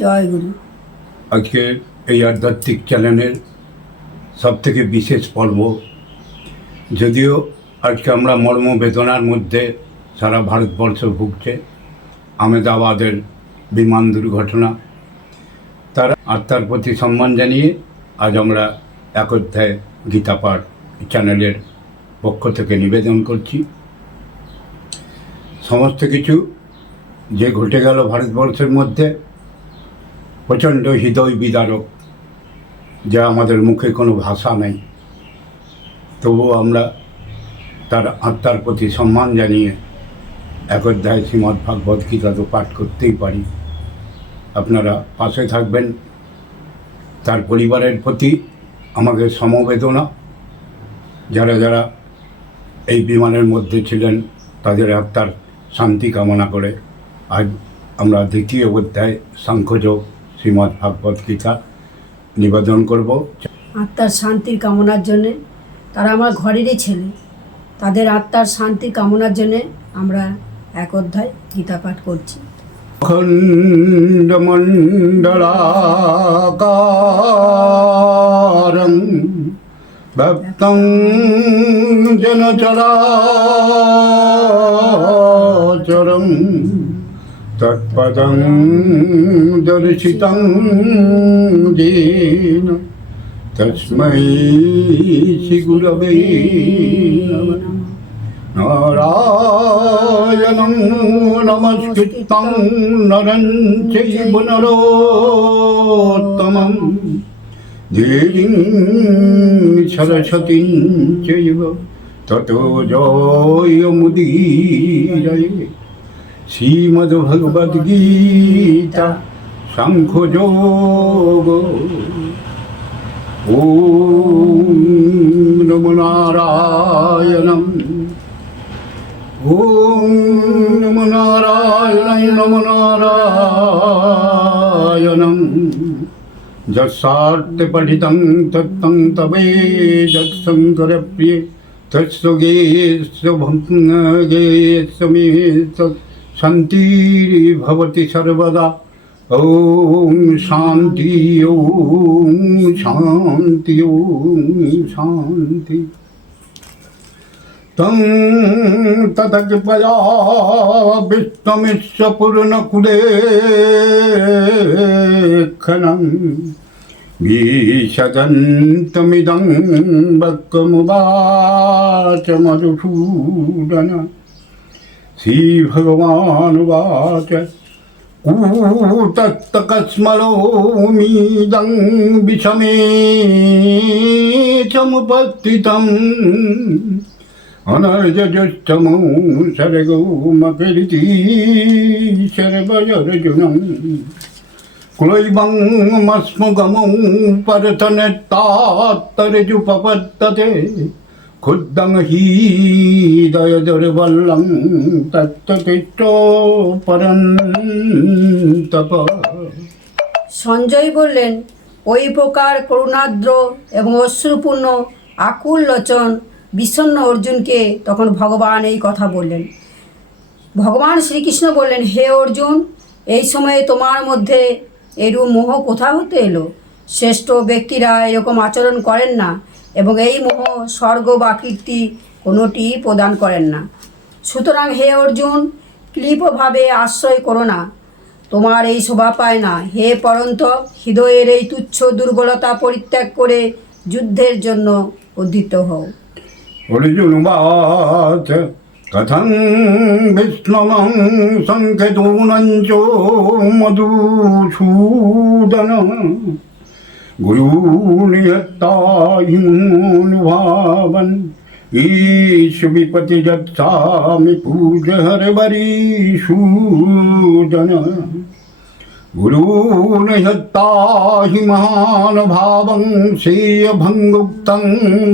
জয় গুরু। আজকে এই আধ্যাত্মিক চ্যানেলের সবথেকে বিশেষ পর্ব। যদিও আজকে আমরা মর্মবেদনার মধ্যে সারা ভারতবর্ষ ভুগছে আহমেদাবাদের বিমান দুর্ঘটনা, তার আত্মার প্রতি সম্মান জানিয়ে আজ আমরা এক অধ্যায় গীতাপাঠ চ্যানেলের পক্ষ থেকে নিবেদন করছি। সমস্ত কিছু যে ঘটে গেল ভারতবর্ষের মধ্যে প্রচণ্ড হৃদয় বিদারক, যা আমাদের মুখে কোনো ভাষা নেই। তবুও আমরা তার আত্মার প্রতি সম্মান জানিয়ে এক অধ্যায় শ্রীমদ্ ভাগবত গীতা তো পাঠ করতেই পারি। আপনারা পাশে থাকবেন। তার পরিবারের প্রতি আমাদের সমবেদনা। যারা যারা এই বিমানের মধ্যে ছিলেন তাদের আত্মার শান্তি কামনা করে আজ আমরা দ্বিতীয় অধ্যায় সাংখ্যযোগ শ্রীমদ্ ভাগবত গীতা নিবেদন করব। আত্মার শান্তির কামনার জন্যে, তারা আমার ঘরেরই ছেলে, তাদের আত্মার শান্তির কামনার জন্যে আমরা এক অধ্যায় গীতা পাঠ করছি। অখণ্ডমণ্ডলাকারং ব্যপ্তং জনচরাচরং তৎপদং দর্শিতং যেন তস্मै শ্রীগুরবে নমঃ। নারায়ণং নমস্কৃত্যং নরং চৈব নরোত্তমং দেবীং সরস্বতীং চৈব ততো জয়মুদীরয়ে। শ্রীমদ্ভগবদ্গীতা সাংখ্যযোগ। ওম নমো নারায়ণং, ওম নমো নারায়ণং, নমো নারায়ণং। যৎসার্থে পঠিতং তত্তং তবেদৎসঙ্করপ্রিয়ে তৎসগেশ্বমে শান্তির্ভবতি সর্বদা। ওম শান্তি, ওম শান্তি, ওম শান্তি। তং ততঃপয়া বিশ্বমিশ্ব পূর্ণকুলেখনং বিশদন্তমিদং বক্কমুবাচ মধুসূদন। শ্রীভগবানুবাচ কূতস্তকস্মলোমিদং বিষমে সমুপস্থিতम् অনর্যজস্তমো সর্গো মকরিতি সর্বজর্জুনम् ক্লৈবং মস্মগমৌ পরতনেত্তাত্তরজুপপদ্যতে ক্ষুদ্রং হৃদয় দুর্বলং তত্ত্বতিষ্ঠপরন্তপ। সঞ্জয় বললেন, ওই প্রকার করুণাদ্র এবং অশ্রুপূর্ণ আকুল লোচন বিষণ্ণ অর্জুনকে তখন ভগবান এই কথা বললেন। ভগবান শ্রীকৃষ্ণ বললেন, হে অর্জুন, এই সময়ে তোমার মধ্যে এরূপ মোহ কোথা হতে এলো? শ্রেষ্ঠ ব্যক্তিরা এরকম আচরণ করেন না এবং এই মোহ স্বর্গ বা কীর্তি কোনোটি প্রদান করেন না। সুতরাং হে অর্জুন, ক্লিপভাবে আশ্রয় করো না, তোমার এই শোভা পায় না। হে পরন্তপ, হৃদয়ের এই তুচ্ছ দুর্বলতা পরিত্যাগ করে যুদ্ধের জন্য উদ্যত হও। অর্জুনবাচ কথং বিষ্ণুমং সংকেতোনঞ্চ মধুসূদন গুরুণি হত্যাহিমনুভাবন ঈশু বিপতি যৎসামি পূজহরবরিষূদন। গুরুণি হত্যাহি মহানুভাবং শ্রেয়ভঙ্গুক্তং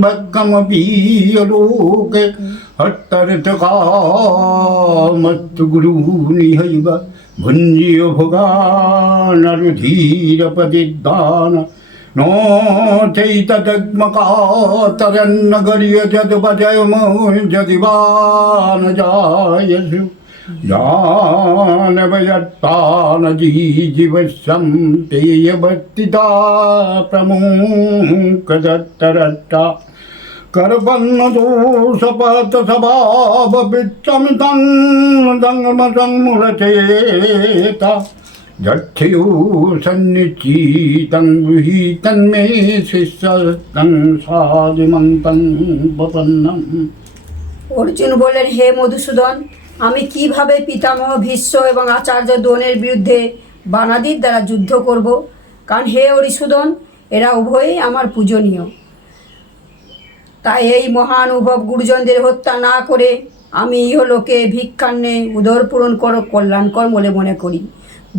ভক্কমপীয়লোকে হত্যর্থকামস্তু গুরুণিহৈব ভুঞ্জীয় ভোগানরুধীরপতিদান। नो चैतदग्मकातरन्नगर्य जदुपजयमो जदिवा न जायसु जानवयत्तानजीवस्यं तेयवत्तिता प्रमुखदत्तरट्टा करपन्नदोषपतसभावपित्तमितं दङ्गमसङ्मुलचेता यच्छयो सन्निचीतं गृहीतन्मे शिष्यस्तं सादिमन्तं प्रपन्नम्। অর্জুন বললেন, হে মধুসূদন, আমি কিভাবে পিতামহ ভীষ্ম এবং আচার্য দ্রোণের বিরুদ্ধে বানাদির দ্বারা যুদ্ধ করব? কারণ হে হরিসূদন, এরা উভয়ই আমার পূজনীয়। তাই এই মহানুভব গুরুজনদের হত্যা না করে আমি ইহলোকে ভিক্ষান্নে উদরপূরণ কল্যাণকর বলে মনে করি।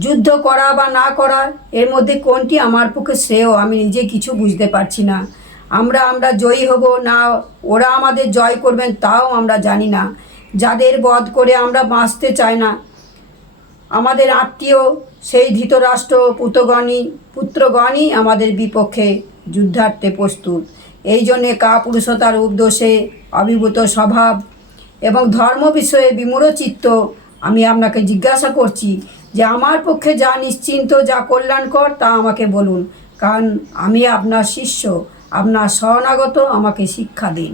যুদ্ধ করা বা না করা, এর মধ্যে কোনটি আমার পক্ষে শ্রেয় আমি নিজে কিছু বুঝতে পারছি না। আমরা জয়ী হব না ওরা আমাদের জয় করবেন তাও আমরা জানি না। যাদের বধ করে আমরা বাঁচতে চাই না, আমাদের আত্মীয় সেই ধৃতরাষ্ট্র পুত্রগণই আমাদের বিপক্ষে যুদ্ধার্থে প্রস্তুত। এই জন্যে কাপুরুষতার উপদোষে অভিভূত স্বভাব এবং ধর্ম বিষয়ে বিমূঢ় চিত্ত আমি আপনাকে জিজ্ঞাসা করছি যে আমার পক্ষে যা নিশ্চিন্ত, যা কল্যাণকর তা আমাকে বলুন, কারণ আমি আপনার শিষ্য, আপনার শরণাগত, আমাকে শিক্ষা দিন।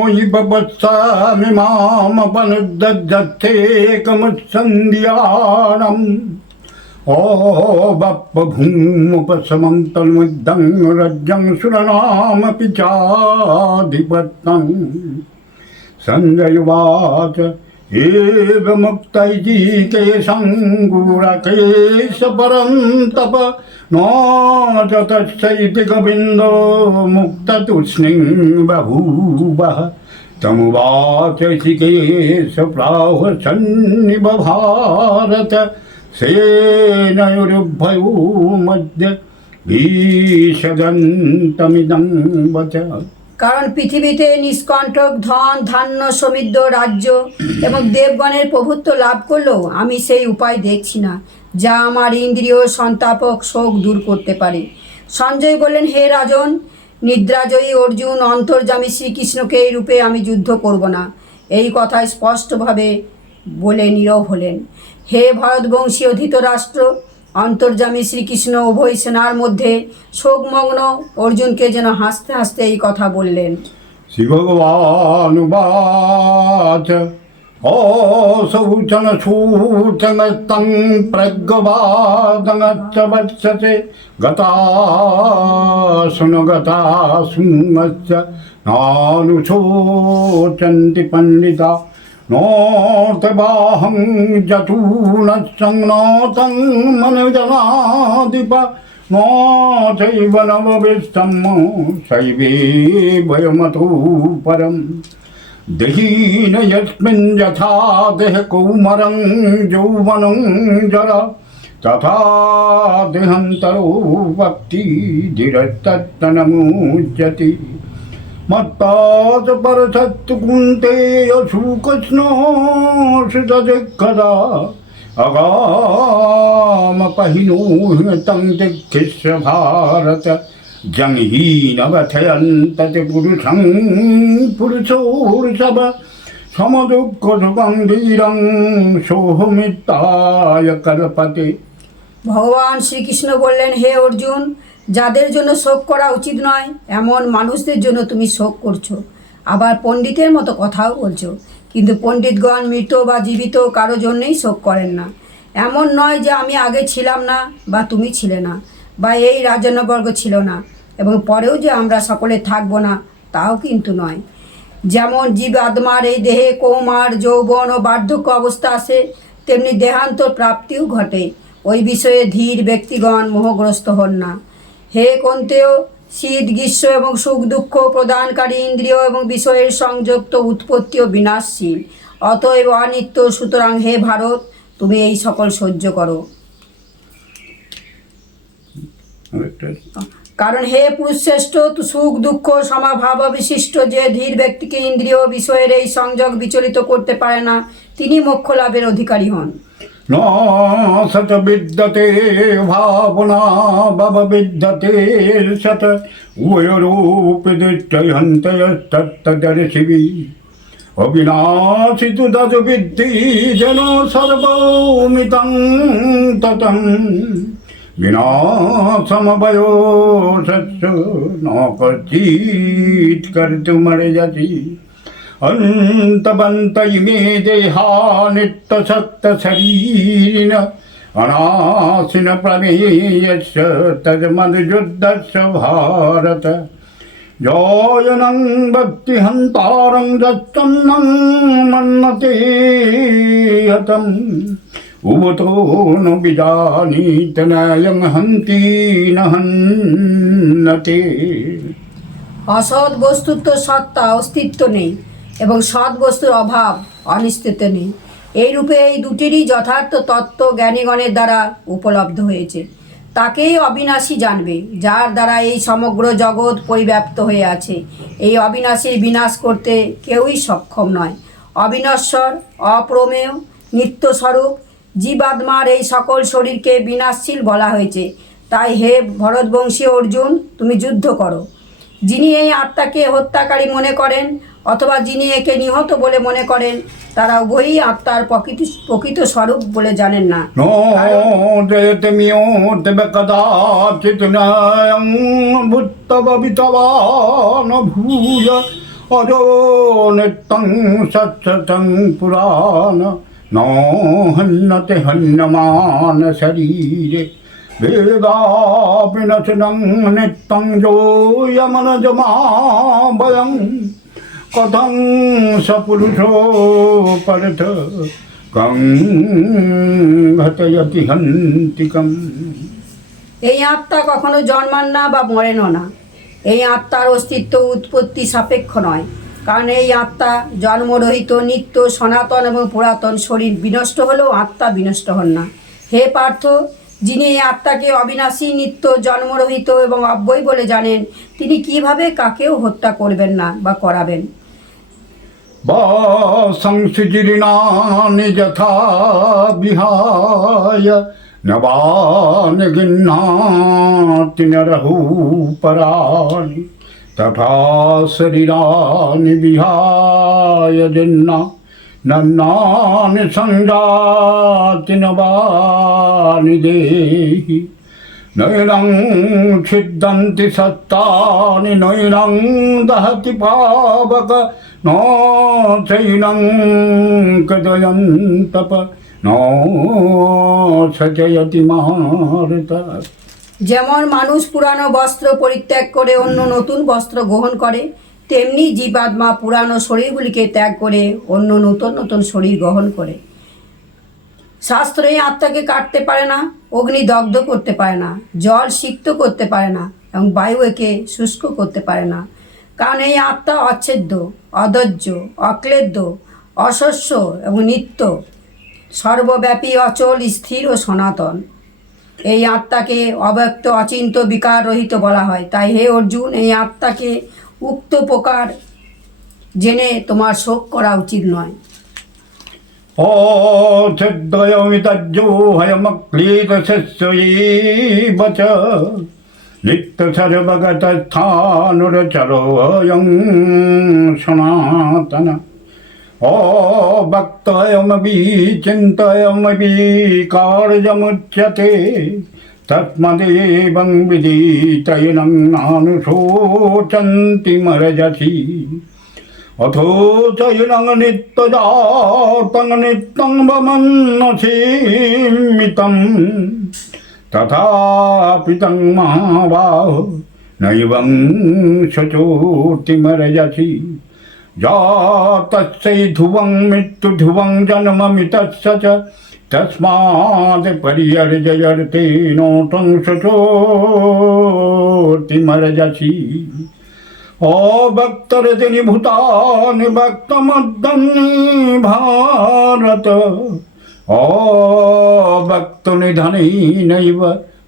নৈববৎসামি মামপনুদ্যজ্জথেকমুৎসন্ধ্যানम् ও বাপ্পভূমুপশমं তন্মুদ্ধং রজ্জং সুরনামপি চাধিপত্যং। সঞ্জয়ুবাচ एवमुक्तैजीकेशं गुरकेश परं तप न च तस्यैति गोविन्दो मुक्ततूष्णीं बभूवः। तमुवाच ऋषिकेश प्राह सन्निव भारत सेनयोरुभयोः मध्ये भीषदन्तमिदं वचः। কারণ পৃথিবীতে নিষ্কণ্টক ধন ধান্য সমৃদ্ধ রাজ্য এবং দেবগণের প্রভুত্ব লাভ করলেও আমি সেই উপায় দেখছি না যা আমার ইন্দ্রিয় সন্তাপক শোক দূর করতে পারে। সঞ্জয় বললেন, হে রাজন, নিদ্রাজয়ী অর্জুন অন্তর্যামী শ্রীকৃষ্ণকে এই রূপে আমি যুদ্ধ করব না, এই কথায় স্পষ্টভাবে বলে নীরব হলেন। হে ভরতবংশীয় ধৃতরাষ্ট্র, অন্তর্যামী শ্রীকৃষ্ণ উভয় সেনার মধ্যে শোকমগ্ন অর্জুনকে যেন হাসতে হাসতে এই কথা বললেন। শ্রী ভগবানুবাচ অশৌচন শূচনস্तं প্রজ্ঞবাদঙচ্চ বৎসতে গতাসুনগতাসুমশ্চ নানুশোচন্তি পণ্ডিতা নর্তবাহং যতূনস্সং নतं মনুজনাধিপ ন চৈব নববিষ্ঠম শৈবে ভয়মতো পরম। দেহীন যস্মিन् যথা দেহ কৌমারং যৌবনং জরা তথা দেহান্তরো ভক্তি ধীরস্তত্তনমুজ্যতি। মত্তাৎ পরসত্তু কুন্তেয় সুকৃষ্ণোষিতদিগ্গদা অগামপহিনো तं দিক্ষিস্য ভারত জংহীনবথয়ন্ততি পুরুষং পুরুষোর্ষভ সমদুঃখ সুখং ধীরং সোহমিত্তায় কল্পতে। ভগবান শ্রীকৃষ্ণ বললেন, হে অর্জুন, যাদের জন্য শোক করা উচিত নয় এমন মানুষদের জন্য তুমি শোক করছো, আবার পণ্ডিতের মতো কথাও বলছো। কিন্তু পণ্ডিতগণ মৃত বা জীবিত কারো জন্যেই শোক করেন না। এমন নয় যে আমি আগে ছিলাম না বা তুমি ছিলে না বা এই রাজন্যবর্গ ছিল না এবং পরেও যে আমরা সকলে থাকবো না তাও কিন্তু নয়। যেমন জীব আত্মার এই দেহে কৌমার যৌবন ও বার্ধক্য অবস্থা আসে, তেমনি দেহান্তর প্রাপ্তিও ঘটে। ওই বিষয়ে ধীর ব্যক্তিগণ মোহগ্রস্ত হন না। হে কন্তেয়, শীত গ্রীষ্ম এবং সুখ দুঃখ প্রদানকারী ইন্দ্রিয় এবং বিষয়ের সংযুক্ত উৎপত্তি ও বিনাশশীল, অতএব অনিত্য। সুতরাং হে ভারত, তুমি এই সকল সহ্য করো। কারণ হে পুরুষশ্রেষ্ঠ, সুখ দুঃখ সমাভাব বিশিষ্ট যে ধীর ব্যক্তিকে ইন্দ্রিয় বিষয়ের এই সংযোগ বিচলিত করতে পারে না, তিনি মোক্ষ লাভের অধিকারী হন। ন সত বিদ্যতে ভাবনা বব বিদ্যতে সত উভয়রূপে দৃষ্টয়ন্তয়স্তত্তদর্শিবি অবিনাশী তু দশ বিদ্ধি যেন সর্বমিতং ততং বিনাশমবয়ো সচ্চ ন কচিৎ কর্তুমর্হসি অন্তবন্ত ইমে দেহা নিত্যসক্ত শরীরিণ অনাশিন প্রমেয়স্য তন্মনুযুদ্ধস্য ভারত জয়নং ভক্তিহন্তারং যচ্ছন্নং মন্নতে হতম উবতো ন বিজানীত নয়ং হন্তি ন হন্নতে। অসৎ বস্তুর তো সত্তা অস্তিত্ব নেই এবং সৎ বস্তুর অভাব অনিশ্চিত নেই। এই রূপে এই দুটিরই যথার্থ তত্ত্ব জ্ঞানীগণের দ্বারা উপলব্ধ হয়েছে। তাকেই অবিনাশী জানবে, যার দ্বারা এই সমগ্র জগৎ পরিব্যাপ্ত হয়ে আছে। এই অবিনাশীর বিনাশ করতে কেউই সক্ষম নয়। অবিনশ্বর, অপ্রমেয়, নিত্যস্বরূপ জীবাত্মার এই সকল শরীরকে বিনাশশীল বলা হয়েছে। তাই হে ভরতবংশী অর্জুন, তুমি যুদ্ধ করো। যিনি এই আত্মাকে হত্যাকারী মনে করেন অথবা যিনি একে নিহত বলে মনে করেন, তারা উভয়ই আত্মার প্রকৃত স্বরূপ বলে জানেন না। নো জয়তে মিয়োতে কদাচিৎ নয়ং ভূত্তবিতবান ভূয় অজো নিত্যং সচ্ছ্বতং পুরাণ ন হন্যতে হন্যমান শরীরে বেদাপি নচনং নিত্যং যোয়মনজমাভয়ং কথং সপুরুষো পরথ কং ঘটয়তি হন্তিকম। এই আত্মা কখনো জন্মান না বা মরেনও না। এই আত্মার অস্তিত্ব উৎপত্তি সাপেক্ষ নয়, কারণ এই আত্মা জন্মরহিত, নিত্য, সনাতন এবং পুরাতন। শরীর বিনষ্ট হলেও আত্মা বিনষ্ট হন না। হে পার্থ, যিনি এই আত্মাকে অবিনাশী, নিত্য, জন্মরহিত এবং অব্যয় বলে জানেন, তিনি কিভাবে কাকেও হত্যা করবেন না বা করাবেন? সংসৃজীর্ণানি যথা বিহায় নবানি গৃহ্ণাতি নরহূপরাণি তথা শরীরাণি বিহায় জীর্ণা নন্নানি সংযাতি নবানি দেহি নৈরং ছিদ্যন্তি সত্তানি নৈরং দহতি পাবক ন চৈনং কদয়ন্তপ ন সচয়তি মহারত। যেমন মানুষ পুরানো বস্ত্র পরিত্যাগ করে অন্য নতুন বস্ত্র গ্রহণ করে, তেমনি জীবাত্মা পুরানো শরীরগুলিকে ত্যাগ করে অন্য নতুন নতুন শরীর গ্রহণ করে। শাস্ত্র এই আত্মাকে কাটতে পারে না, অগ্নি দগ্ধ করতে পারে না, জল সিক্ত করতে পারে না এবং বায়ু একে শুষ্ক করতে পারে না, কারণ এই আত্মা অচ্ছেদ্য, অদহ্য, অক্লেদ্য, অশস্য এবং নিত্য, সর্বব্যাপী, অচল, স্থির ও সনাতন। এই আত্মাকে অব্যক্ত, অচিন্ত, বিকার রহিত বলা হয়। তাই হে অর্জুন, এই আত্মাকে উক্ত প্রকার জেনে তোমার শোক করা উচিত নয়। অচ্ছেদ্বয়মিতজ্জোহয়মক্লীতস্যৈব চ নিত্যসর্বগতস্থানুরচরোऽয়ং সনাতন অব্যক্তয়মপি চিন্তয়মপি কার্যমুচ্যতে তস্মাদেবং বিদিতৈनं নানুশোচন্তি মরজসি অথোচৈनं নিত্যজাতং নিত্যং বমন্নসীমিতম তথাপি তং মহাবাহো নৈবং শোচোতি মরজসি জাতস্যৈ ধ্রুবং মৃত্যু ধ্রুবং জন্মমিতস্য চ তস্মাৎ পরিয়র্যয়র্তে নৌতং শোচোতি মরজসি অব্যক্তরজনি ভূতানি ব্যক্তমদ্যন্নি ভারত অব্যক্ত নিধনেনৈব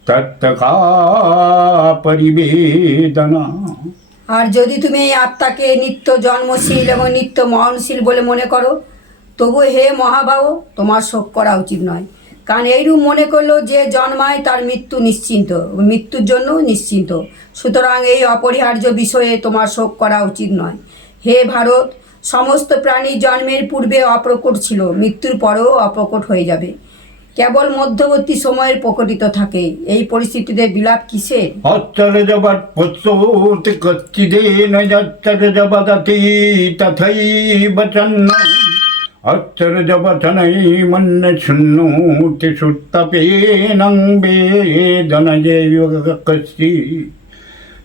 তত্ত্বকা পরিবেদনা। আর যদি তুমি এই আত্মাকে নিত্য জন্মশীল এবং নিত্য মরণশীল বলে মনে করো, তবু হে মহাবাহু, তোমার শোক করা উচিত নয়। কারণ এইরূপ মনে করলো যে জন্মায় তার মৃত্যু নিশ্চিন্ত, মৃত্যুর জন্যও নিশ্চিন্ত। সুতরাং এই অপরিহার্য বিষয়ে তোমার শোক করা উচিত নয়। হে ভারত, সমস্ত প্রাণী জন্মের পূর্বে অপ্রকট ছিল, মৃত্যুর পরেও অপ্রকট হয়ে যাবে, কেবল মধ্যবর্তী সময়ের প্রকটিত থাকে। এই পরিস্থিতিতে বিলাপ কিসের? আশ্চর্যবৎ পশ্যোতি কচ্চিদেন আশ্চর্যবদতি তথৈব চন্ন আশ্চর্যবচनै মন্য শৃণোতি সুত্তপেনং বেদনযৈব কচ্চি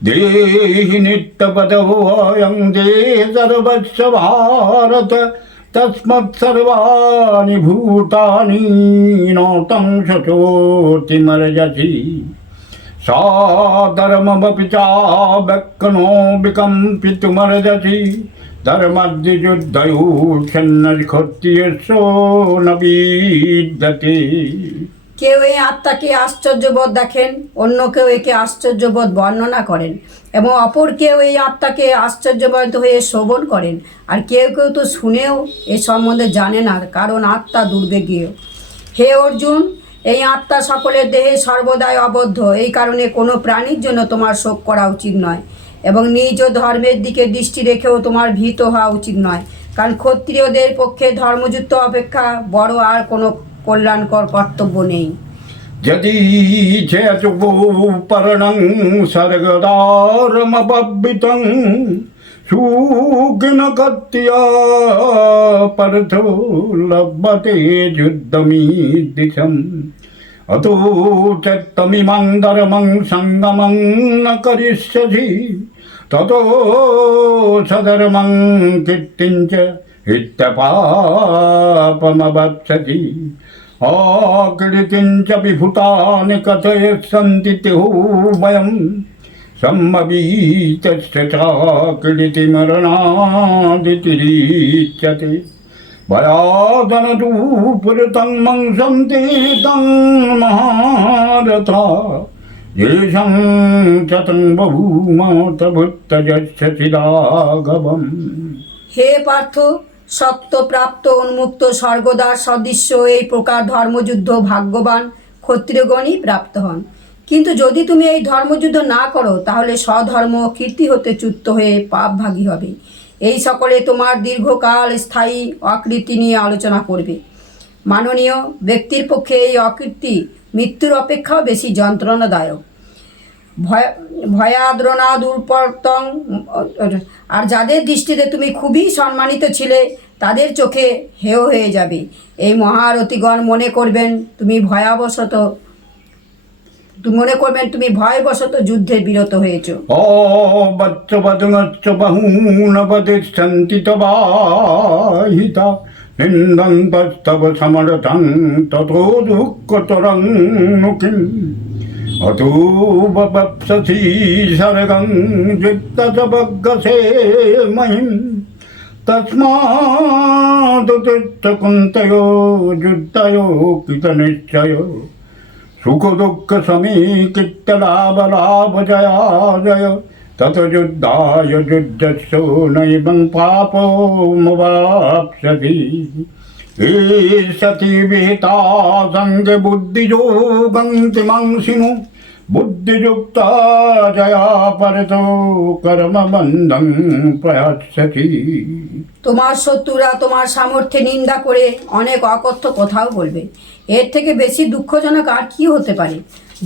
দেহি নিত্যপদোऽয়ং দেহ সর্বস্য ভারত তস্মাৎ সর্বাণি ভূতানি নৌতং শোচোতি মর্জসি সাধর্মমপি চাবক্নো বিকম্পিতুমর্জসি ধর্মাদ্যুদ্ধয়ুচ্ছন্নক্ষত্রিয়স্য ন বিদ্যতে। কেউ এই আত্মাকে আশ্চর্যবোধ দেখেন, অন্য কেউ একে আশ্চর্যবোধ বর্ণনা করেন, এবং অপর কেউ এই আত্মাকে আশ্চর্যবোধ হয়ে শ্রবণ করেন, আর কেউ কেউ তো শুনেও এ সম্বন্ধে জানে না, কারণ আত্মা দুর্বিজ্ঞ। হে অর্জুন, এই আত্মা সকলের দেহে সর্বদাই আবদ্ধ, এই কারণে কোনো প্রাণীর জন্য তোমার শোক করা উচিত নয়, এবং নিজ ধর্মের দিকে দৃষ্টি রেখেও তোমার ভীত হওয়া উচিত নয়, কারণ ক্ষত্রিয়দের পক্ষে ধর্মযুদ্ধ অপেক্ষা বড় আর কোনো কল্যাণকর কর্তব্য নেই। যদি চেতুপর্ণং স্বর্গদারমপবিতং সুখিন কত্তিয়া পার্থো লভ্যতে যুদ্ধমীদৃশম অতো চত্তমিমাং ধর্মং সঙ্গমং ন করিষ্যসি ততো সধর্মং কীর্তিঞ্চ ইত্যপাপমবপ্স্যসি অকৃতিঞ্চ বিভূতানি কথয়িষ্যন্তি তিহুবয়ং সম্মবীতস্য চাকৃতিমরণাদিতিরিচ্যতে ভয়াদনতু পুরুतं মংসন্তি तं মহারথা येषां च तं বভূমতভুত্তজস্য চিদাগমम्। হে পার্থ, সত্যপ্রাপ্ত উন্মুক্ত স্বর্গদার সদৃশ্য এই প্রকার ধর্মযুদ্ধ ভাগ্যবান ক্ষত্রিয়গণই প্রাপ্ত হন। কিন্তু যদি তুমি এই ধর্মযুদ্ধ না করো, তাহলে স্বধর্ম কীর্তি হতে চ্যুত হয়ে পাপভাগী হবে। এই সকলে তোমার দীর্ঘকাল স্থায়ী অকীর্তি নিয়ে আলোচনা করবে। মাননীয় ব্যক্তির পক্ষে এই অকীর্তি মৃত্যুর অপেক্ষাও বেশি যন্ত্রণাদায়ক। ভয়াদ্রনাদুর্পর্তং, আর যাদের দৃষ্টিতে তুমি খুবই সম্মানিত ছিলে, তাদের চোখে হেয় হয়ে যাবে। এই মহারথীগণ মনে করবেন তুমি ভয়বশত যুদ্ধে বিরত হয়েছ। ও বচ্চবদঙ্গচ্চ বহুনবতিষ্ঠন্তি তবাহিতা নিন্দন্তস্তব সমরথং ততো দুঃখতরং মুখিম অতো বপ্সসি সর্গং যুক্তসবগ্গসে মহিম তস্মাদুতিষ্ঠ কুন্তয়ো যুদ্ধয়ো কৃতনিশ্চয় সুখ দুঃখ সমীকৃত্য লাভ লাভ জয়া জয় তত যুদ্ধায় যুদ্ধস্য নৈবং পাপমবাপ্স্যতি ঈশতি বিহিতা সঙ্গে বুদ্ধিযোগং তিমাংসিনো বুদ্ধিযুক্তা জয়া পরতো কর্মবন্ধং প্রয়াস্যতি। তোমার শত্রুরা তোমার সামর্থ্যে নিন্দা করে অনেক অকথ্য কথাও বলবে। এর থেকে বেশি দুঃখজনক আর কি হতে পারে?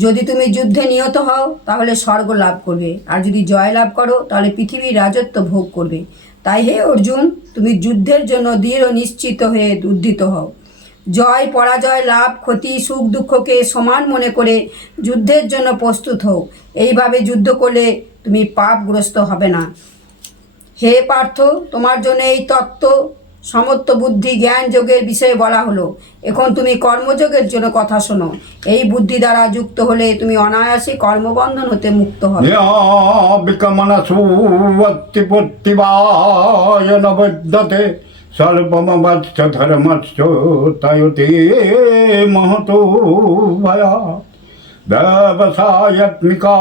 যদি তুমি যুদ্ধে নিহত হও, তাহলে স্বর্গ লাভ করবে, আর যদি জয় লাভ করো, তাহলে পৃথিবীর রাজত্ব ভোগ করবে। তাই হে অর্জুন, তুমি যুদ্ধের জন্য দৃঢ় নিশ্চিত হয়ে উদ্ধৃত হও। জয় পরাজয় লাভ ক্ষতি সুখ দুঃখকে সমান মনে করে যুদ্ধের জন্য প্রস্তুত হও। এইভাবে যুদ্ধ করলে তুমি পাপগ্রস্ত হবে না। হে পার্থ, তোমার জন্য এই তত্ত্ব সমত্ব বুদ্ধি জ্ঞান যোগের বিষয়ে বলা হলো। এখন তুমি কর্মযোগের জন্য কথা শোনো। এই বুদ্ধি দ্বারা যুক্ত হলে তুমি অনায়াসে কর্মবন্ধন হতে মুক্ত হবে। স্বল্পমবচ্চ ধর্মশ্চ তয়তে মহতো ভয়া ব্যবসায়াত্মিকা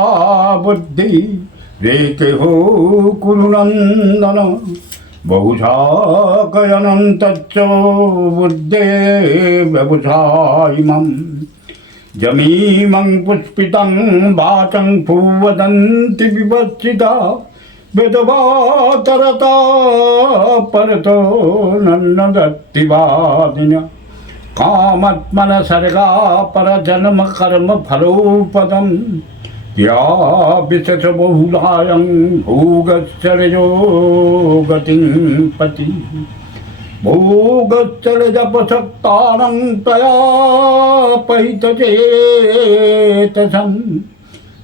বুদ্ধি রেকেহ কুরুনন্দন বহুশাকয়নন্তচ্চ বুদ্ধে ব্যবসায়িমম জমীমং পুষ্পিতং বাচং ফুবদন্তি বিবচ্ছিতা विधवातरता परतो नन्नदत्तिवादिन कामत्मन सर्गा पर जन्म कर्म फलोपदम या विशेष बहुलायं भोगश्चर्यो गतिं पति भोगश्चर्यजपसक्तानं तया पहितचेतसं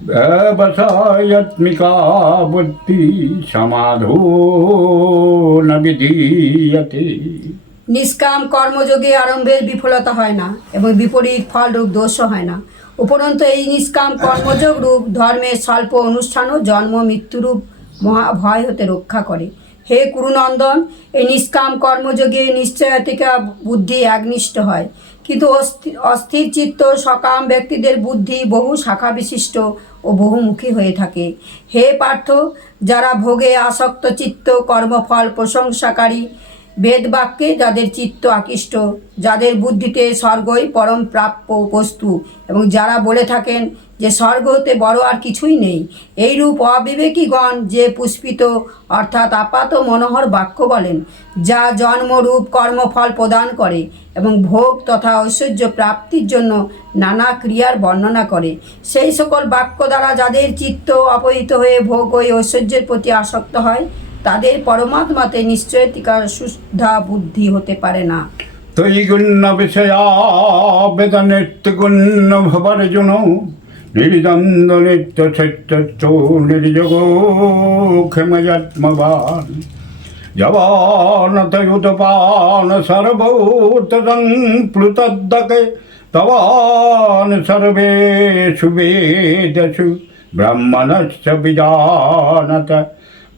व्यवसायत्मिका बुद्धि समाधो न विधीयते। নিষ্কাম কর্মযোগে আরম্ভের বিফলতা হয় না এবং বিপরীত ফল রূপ দোষও হয় না। উপরন্তু এই নিষ্কাম কর্মযোগ রূপ ধর্মের স্বল্প অনুষ্ঠানও জন্ম মৃত্যুরূপ মহাভয় হতে রক্ষা করে। হে কুরুনন্দন, এই নিষ্কাম কর্মযোগে নিশ্চয়তিকা বুদ্ধি একনিষ্ঠ হয়, কিন্তু অস্থির চিত্ত সকাম ব্যক্তিদের বুদ্ধি বহু শাখা বিশিষ্ট ও বহুমুখী হয়ে থাকে। হে পার্থ, যারা ভোগে আসক্ত চিত্ত, কর্মফল প্রশংসাকারী, বেদবাক্যে যাদের চিত্ত আকৃষ্ট, যাদের বুদ্ধিতে স্বর্গই পরম প্রাপ্য বস্তু, এবং যারা বলে থাকেন যে স্বর্গ হতে বড় আর কিছুই নেই, এইরূপ অবিবেকীগণ যে পুষ্পিত অর্থাৎ আপাত মনোহর বাক্য বলেন, যা জন্মরূপ কর্মফল প্রদান করে এবং ভোগ তথা ঐশ্বর্য প্রাপ্তির জন্য নানা ক্রিয়ার বর্ণনা করে, সেই সকল বাক্য দ্বারা যাদের চিত্ত অপহৃত হয়ে ভোগ ও ঐশ্বর্যের প্রতি আসক্ত হয়, তাদের পরমাত্মাতে নিশ্চয়তিকার শুদ্ধা বুদ্ধি হতে পারে না। ত্বয়িগুণ্য বিষয়া বেদনিত্যগুণ্য ভবার্জুন নির্দ্বন্দ্ব নিত্য সত্য নির্যোগো ক্ষেময়াত্মবান জবানতয়ুতপান সর্বৌতদং প্লুতদ্দকে তবান সর্বেষু বেদেষু ব্রাহ্মণশ্চ বিজানত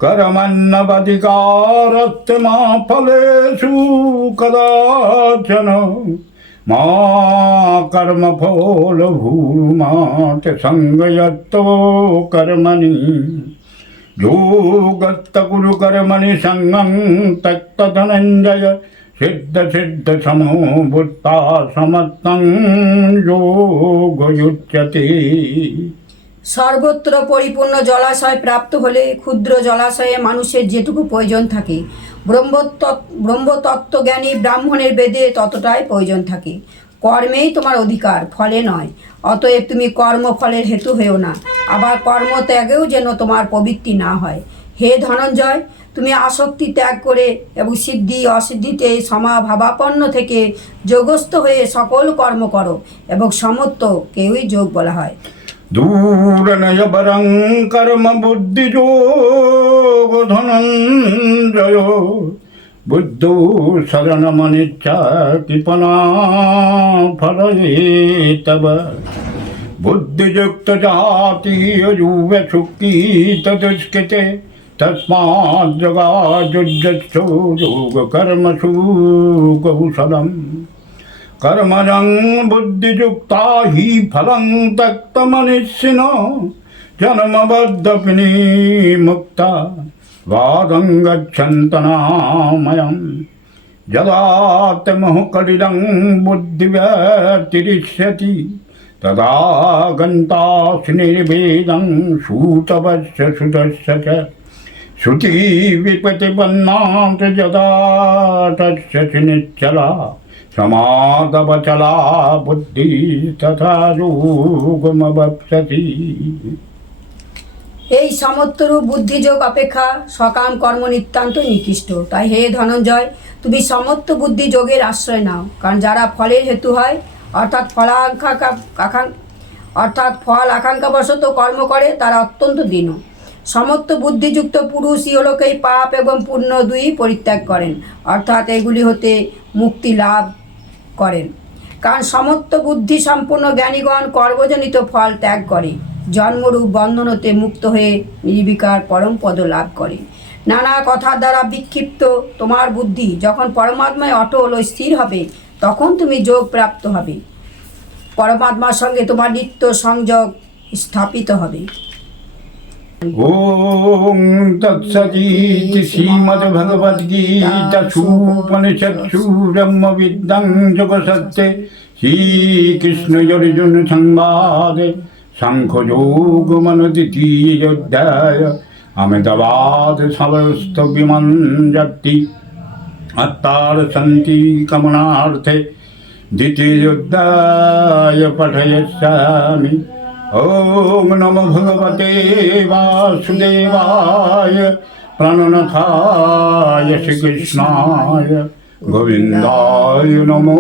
कर्मन्नवधिकारस्य मा फलेषु कदाचन मा कर्मफलभूमात् सङ्गयत्तो कर्मणि योगत्त कुरु कर्मणि सङ्गं तत्तधनञ्जय सिद्धसिद्धसमो बुद्धा समत्तं योगयुज्यते। সর্বত্র পরিপূর্ণ জলাশয় প্রাপ্ত হলে ক্ষুদ্র জলাশয়ে মানুষের যেটুকু প্রয়োজন থাকে, ব্রহ্মতত্ত্বজ্ঞানী ব্রাহ্মণের বেদে ততটাই প্রয়োজন থাকে। কর্মেই তোমার অধিকার, ফলে নয়। অতএব তুমি কর্মফলের হেতু হয়েও না, আবার কর্মত্যাগেও যেন তোমার প্রবৃত্তি না হয়। হে ধনঞ্জয়, তুমি আসক্তি ত্যাগ করে এবং সিদ্ধি অসিদ্ধিতে সমাভাবাপন্ন থেকে যোগস্থ হয়ে সকল কর্ম করো, এবং সমত্ব কেউই যোগ বলা হয়। दूरनयपरं कर्म बुद्धियोग धनञ्जय बुद्धौ शरणमनिच्छा कृपणा फलये तव बुद्धियुक्तजातीययुवसुखी तदुष्कृते तस्माज्जगाजुज्जच्छो योगकर्मसु कौशलम् कर्मजं बुद्धियुक्ता हि फलं त्यक्तमनिष्यिनो जन्मबद्धपिनी मुक्ता वादं गच्छन्तनामयं यदा कलिलं बुद्धिव्यतिरिष्यति तदा गन्तासि निर्वेदं सूतवस्य सुतस्य च श्रुतिविपतिपन्ना यदा तस्य निश्चला समादवचला बुद्धि तथा योगमवप्स्यति। এই সমত্বরূপ বুদ্ধিযোগ অপেক্ষা সকাম কর্ম নিতান্ত নিকৃষ্ট। তাই হে ধনঞ্জয়, তুমি সমত্ব বুদ্ধি যোগের আশ্রয় নাও, কারণ যারা ফলের হেতু হয় অর্থাৎ ফল আকাঙ্ক্ষাবশত কর্ম করে তারা অত্যন্ত দীন। সমত্ব বুদ্ধিযুক্ত পুরুষ ইহলোকেই পাপ এবং পুণ্য দুই পরিত্যাগ করেন, অর্থাৎ এগুলি হতে মুক্তি লাভ করেন। কারণ সমত্ব বুদ্ধি সম্পূর্ণ জ্ঞানীগণ কর্মজনিত ফল ত্যাগ করে জন্মরূপ বন্ধন হতে মুক্ত হয়ে নির্বিকার পরম পদ লাভ করে। নানা কথার দ্বারা বিক্ষিপ্ত তোমার বুদ্ধি যখন পরমাত্মায় অটল ও স্থির হবে, তখন তুমি যোগ প্রাপ্ত হবে, পরমাত্মার সঙ্গে তোমার নিত্য সংযোগ স্থাপিত হবে। ओम तत्सदिति श्रीमद्भगवद्गीतासूपनिषत्सु ब्रह्मविद्यां योगसत्ये श्रीकृष्णार्जुन संवादे सांख्ययोगमनोद्वितीयोऽध्याय अहमदाबाद समस्त विमान यात्री अत्तार सन्ति कमनार्थे द्वितीयोध्याय पठयिष्यामि। ॐ नमो भगवते वासुदेवाय प्रणनाथाय श्रीकृष्णाय गोविन्दाय नमो